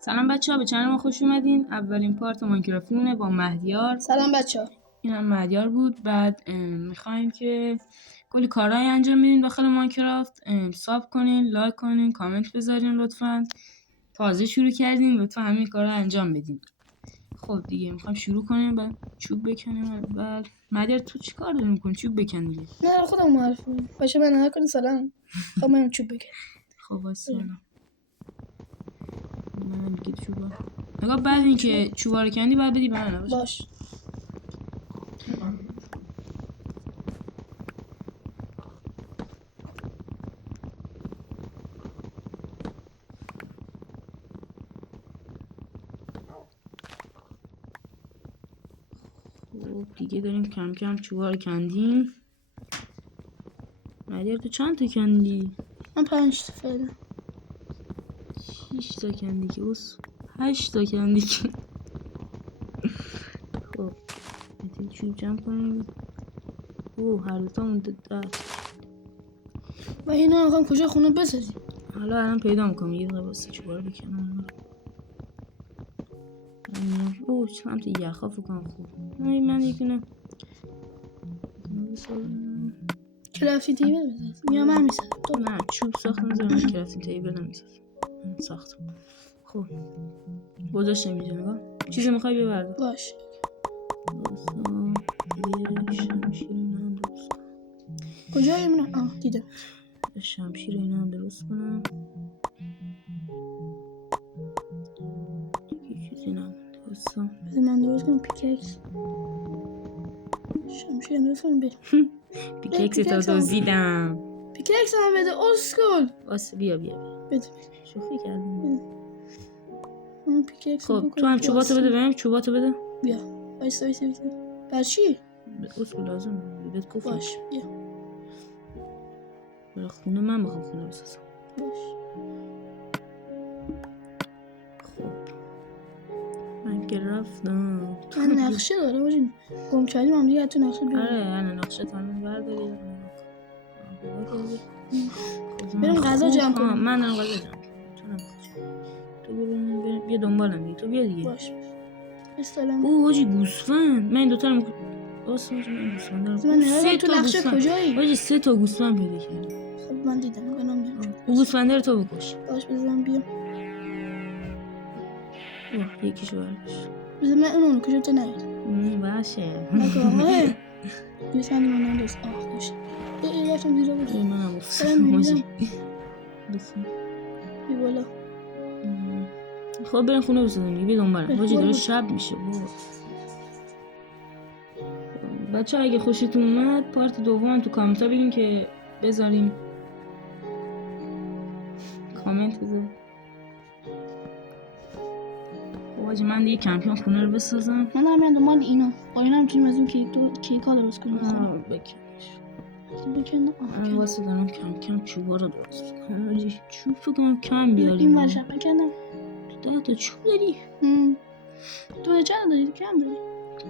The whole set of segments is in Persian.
سلام بچه‌ها، به چنل ما خوش اومدین. اولین پارت ماینکرافتمونه با مهدیار. سلام بچه‌ها. اینم مهدیار بود. بعد میخوایم که کلی کارهای انجام بدین داخل ماینکرافت. ساب کنین، لایک کنین، کامنت بذارین لطفاً. تازه شروع کردین، لطفاً همین کارا انجام بدین. خب دیگه میخوایم شروع کنیم. بعد چوب بکنیم. بعد مهدیار تو چیکار داری می‌کنی؟ چوب بکن دیگه. نه خودم معرفی باشه، من نکنه سلام. خب من چوب بگم. خب واسه من دیگه چوبا. نگاه بعد اینکه چوبا رو کندی بعد بدی به من. باش. خب دیگه داریم کم کم چوبا رو کندیم. مهدیار تو چند تا کندی؟ من 5 تا فعلا. 6 تا کندی که 8 تا کندی که. خب میتونی چوب جمع کنیم. هر دوتا مونده 10. و اینا میخوام کجا خونه بسازیم. حالا الان پیدا میکنم یه دقیقه واسه چوبا رو بکنم. سمت یخا فکر کنم خوب. من یکونه کرافتی تیبل بسازیم یا من میسازم؟ تو نه چوب ساختم زمان کرافتی تیبل نمیسازم. ساختم. خب گذاشتم اینجا. نگاه چیزی میخوای ببر. باش. یه شمشیر اینا هم درست کنم. کجایی من؟ دیدم. یه شمشیر اینا هم درست کنم. دیگه چیزی نمونده. بذار من درست کنم پیککس. شمشیر درست کنم بریم. پیککس تا دزدیدم. پیککس هم بده اسکول. واسه بیا بده. شوخی کردم. اون پیککس. خب تو هم چوباتو بده بهم. چوباتو بده. بیا. وایسا. بر چی؟ اسکول لازمه. بهت گفتم. باش بیا. برای خونه من میخوام خونه بسازم. باش. خب من که رفتم. من نقشه دارم باشین گم کردیم هم دیگه حتی نقشه دارم. آره نقشه تامون برداری. بریم غذا جمع کنیم. من هم غذا جمع کنم. تو برو بیا دنبالم دیگه. تو بیا دیگه. باش. استلام. حاجی گوسفند. من این دوتا رو من گوسفند دارم. من نمیدونم تو نقشه کجایی؟ حاجی 3 تا گوسفند پیدا کردم. خب من دیدم. من میام. اون گوسفنده رو تو بکش. باش بذارم بیام. یکیشو برداشت. بذار من اونو کجا تو نهید. باشه. نگاه. گوسفند من نداشت. کشت. این رفتم زیرا بود. من هم افتادم حاجی. بی بالا. خب بریم خونه بسازیم. بیا دنبالم. حاجی داره شب میشه. بچه اگه خوشتون اومد پارت دوم تو کامنت ها بگین که بذاریم. کامنت بذاریم. واجی من دیگه کمپیون خونه رو بسازم. من دارم میرم دنبال اینو. با اینا میتونیم از این کیک ها درست کنیم. بکنم. واسه دارم کم کم چوبا رو درست کنم. حاجی چوب فکرم کم بیاریم. این ورشم بکنم. تو 10 تا چوب داری؟ تو چند داری؟ کم داری؟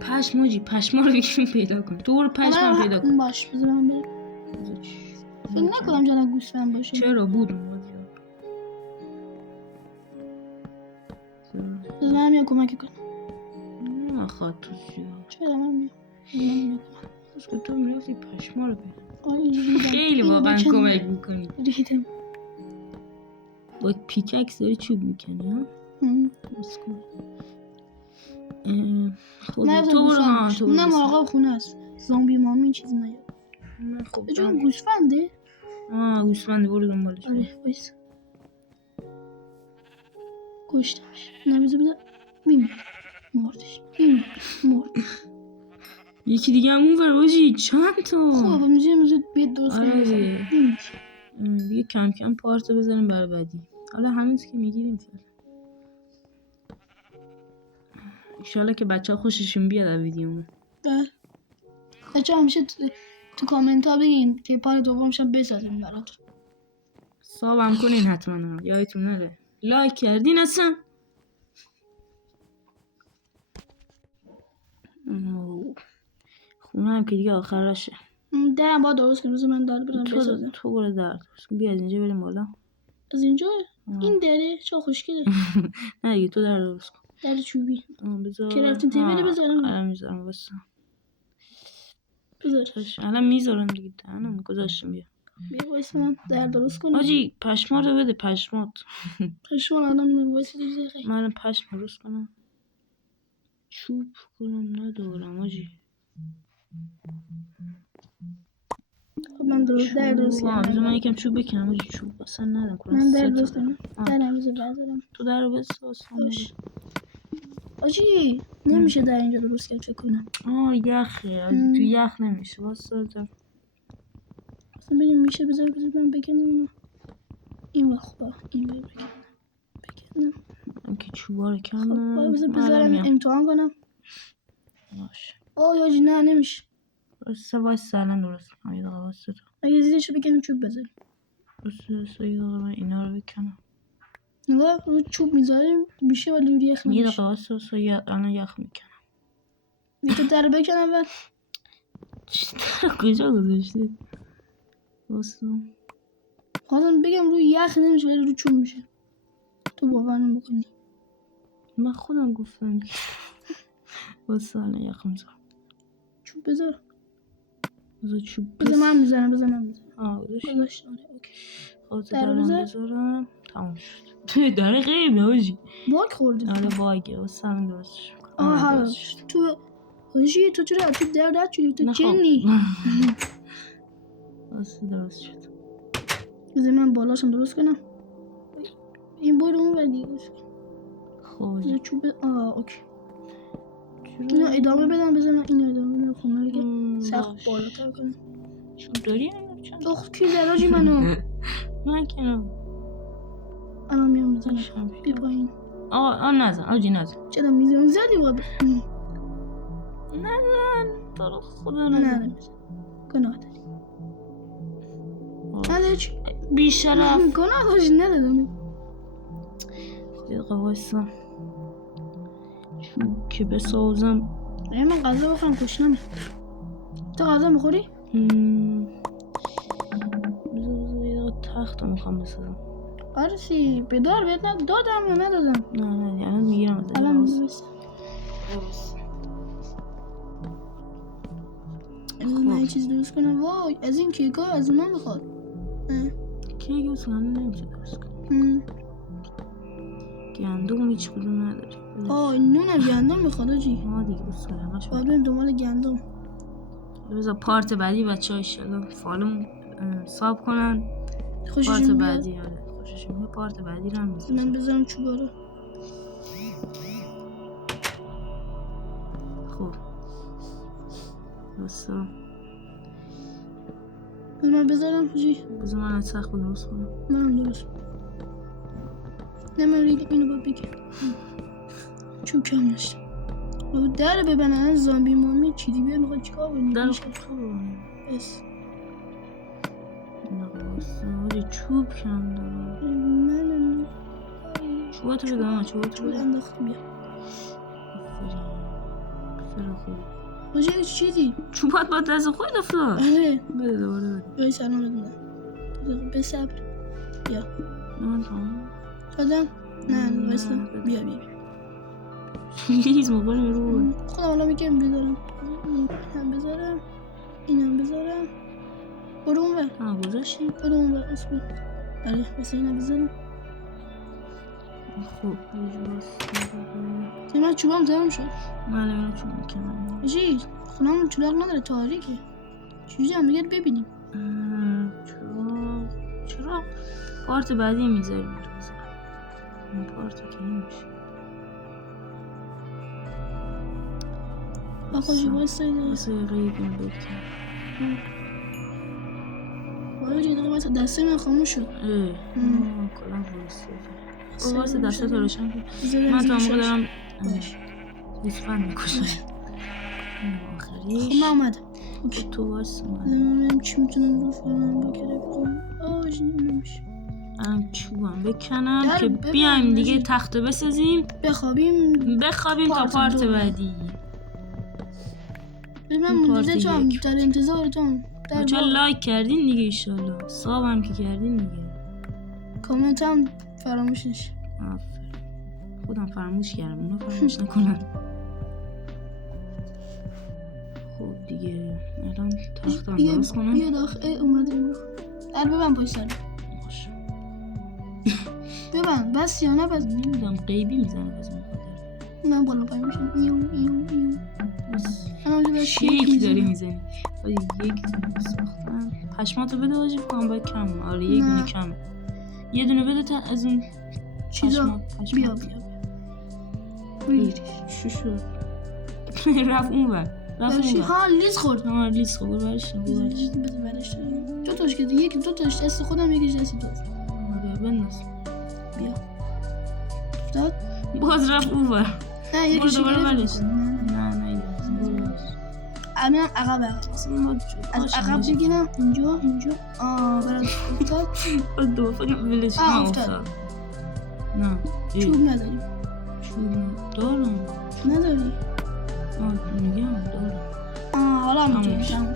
پشم حاجی پشما رو بگیریم پیدا کن. تو برو پشمم پیدا کن. باش بذار من برم. فکر نکنم جانا گوسفند باشه. چرا بود؟ بذار من میام کمک کنم. نخواد تو زیاد. چرا من میام. اسکو تو میرفتی پشما رو پیدا. خیلی واقعا کمک میکنی. دیدم. با پیککس داری چوب میکنی ها؟ اسکو. تو برو. نه مراقب خونه است. زامبی مامی این چیزی نیاد. نه خب جون گوسفنده؟ گوسفنده برو دنبالش. آره وایس. کشتمش. نه بذار میمیره. مردش. مرد. یکی دیگه هم اون ور چند تا. خب میذارم بیاد درست کنیم. آره دیگه کم کم پارتو بذاریم برای بعدی. حالا هنوز که میگیریم فعلا. انشالله که بچه ها خوششون بیاد از ویدیومون. بچه ها همیشه تو کامنت ها بگین که پارت دومشم بسازیم براتون. سابم کنین حتما. یادتون نره لایک کردین اصلا. خونه هم که دیگه آخرشه. درم با درست کنیم. من در برم بسازم. تو برو در درست کن. بیا از اینجا بریم بالا. از اینجا؟ این دره چه خوشگله. نه دیگه تو در درست کن. در چوبی بذار که رفتیم تیبیده بذارم. الان میذارم واسه بذار الان میذارم دیگه. دهنم گذاشتم. بیا وایسا من در درست کنم. آجی پشما رو بده. پشمات الان وایسا دیگه. من الان پشم درست کنم. چوب کنم ندارم آجی. من درست بذار من کردم. یکم چوب بکنم آجی. چوب اصلا ندارم. من در درست کنم. درم بذار بذارم. تو در رو بساز. آجی نمیشه در اینجا درست کرد فکر کنم. یخه. تو یخ نمیشه. واسه اصلا ببینیم میشه. بذار من بکنم. این وقت این بکنم. من که چوبا رو کندم. بذار بذارم امتحان کنم. باشه. آجی نه نمیشه. واسه الان درست کنم. یه دقیقه واسه تو. اگه زیرشو بکنیم چوب بذاریم. واسه یه دقیقه من اینا رو بکنم. نگاه رو چوب میذاریم میشه ولی روی یخ نمیشه. یه دقیقه واسه الان یخ میکنم. تو در بکنم اول. در کجا گذاشتی؟ واسه خواستم بگم روی یخ نمیشه ولی روی چوب میشه. تو باورم بکنی. من خودم گفتم که واسه الان یخ میذارم. چوب بذار. بذار چوب بذار من میذارم. گذاشت. اوکی. در بذارم. تمام شد. در غیب نباشی. باگ خوردی. آره باگه. واسه الان درستش میکنم. تو آجی تو چرا تو در رد شدی؟ تو جنی. واسه درست شد. بذار من بالاشم درست کنم. این برو اون ولی خوب. چوب اوکی. اینو ادامه بدم. بذار من اینو ادامه بدم. خونه که سخت بالاتر کنم. چوب داری؟ تو کی زد منو؟ من که نه. الان میام میزنم. بی پایین. نزن آجی نزن. چرا میزنم؟ زدی بود. نزن. تو رو خدا نزن. گناه داری. چی؟ بیشرف. گناه داشت ندادم. یه دقیقه وایسا. چوب که بسازم. من غذا بخورم خوشنمه. تو غذا میخوری؟ بذار یه دقیقه تخت رو میخوام بسازم. آرسی بدار بهت دادم و ندادم. نه الان میگیرم. الان میگیرم. من یه چیز درست کنم. وای از این کیکا از من میخواد. کیک درست نمیشه درست کنم. گندم هیچ کدوم نداری. نونم گندم میخواد آجی. دیگه درست کنم. باید دنبال گندم. بذار پارت بعدی بچه ها ایشالله فالو ساب کنن. پارت بعدی خوششون میاد. پارت بعدی رو هم من بذارم چوبا رو. خب بسا من بذارم جی. بذار من از سخت درست کنم. من درست. نه من ریدم اینو باید بگم. چوب کم نشتم. در ببنن زامبی مامی چیدی بیار میخواد چیکار کنی؟ در خوب بس نقصه چوب کم دارم. من چوباتو بدم. چوباتو بدم. انداختم بیا. بسر خوب باشه چیزی چوبات باید دست خود افتاد. آره بده دوباره بده. بای سلام بدونم. به صبر بیا. من تمام دادم؟ نه واسه بیا لیز مقاله رو خودم حالا میگم بذارم. هم بذارم. اینم بذارم. برو اون ور. گذاشتی؟ برو اون ور اسمی. آره واسه اینم بذارم. خب من چوبم تمام شد. من الان چوب میکنم. چی؟ خونمون چراغ نداره تاریکه. چیزی هم دیگه ببینیم. چرا پارت بعدی میذاریم. این پارت که نمیشه. آخوشی واسه غیب اینو بکنم. وای یه دقیقه واسه دسته من خاموش شد. کلم واسه واسه دسته تو روشن کن. من تا موقع دارم ریسفن میکشم. آخریش خب من اومدم. تو واسه من چی میتونم بفرم بگرم. نمیشه. الان چوبم بکنم که بیایم دیگه تخته بسازیم. بخوابیم تا پارت بعدی. من منتظر توام. در انتظار توام. بچه لایک کردین دیگه ایشالله. ساب هم که کردین دیگه. کامنت هم فراموشش. آفرین. خودم فراموش کردم، اونا فراموش نکنن. خب دیگه الان تختم درست کنم. بیا داخل. اومده در ببن پای سر. باشه. ببن بس یا نه بس. نمیدونم قیبی میزنه بس میخواد. من بالا پای میشم. ایو. شیک داری میزنی. یک ساختم. پشماتو بده واجب کنم باید کم. آره یک دونه کمه. یه دونه بده تا از اون چیزا. بیا. چی شد؟ رفت اون ور. ها لیز خورد. ها لیز خورد. برش دو تاش که یکی دو تاش دست خودم یکیش دست تو. آره بنداز. بیا. افتاد. باز رفت اون ور. نه یکیش دوباره ولش. نه الان عقب از عقب بگیرم اینجا برات افتاد. دو فقط ولش افتاد. نه چوب نداریم. دارم. نداری؟ میگم دارم. حالا میتونیم.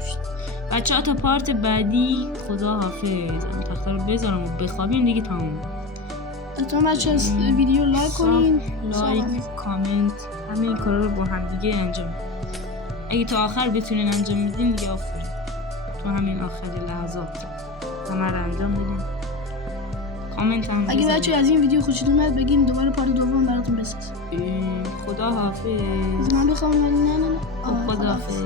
بچه ها تا پارت بعدی خدا حافظ. من تخته رو بذارم و بخوابیم دیگه تموم. لطفا بچه از ویدیو لایک کنین، لایک، کامنت، همه این کارا رو با هم دیگه انجام. اگه تا آخر بتونین انجام میدین دیگه آفرین. تو همین آخری لحظات همه رو انجام بدین. کامنت هم اگه بچه از این ویدیو خوشتون اومد بگین دوباره پارت دوم براتون بسازم. خدا حافظ. من بخوام. نه خدا حافظ.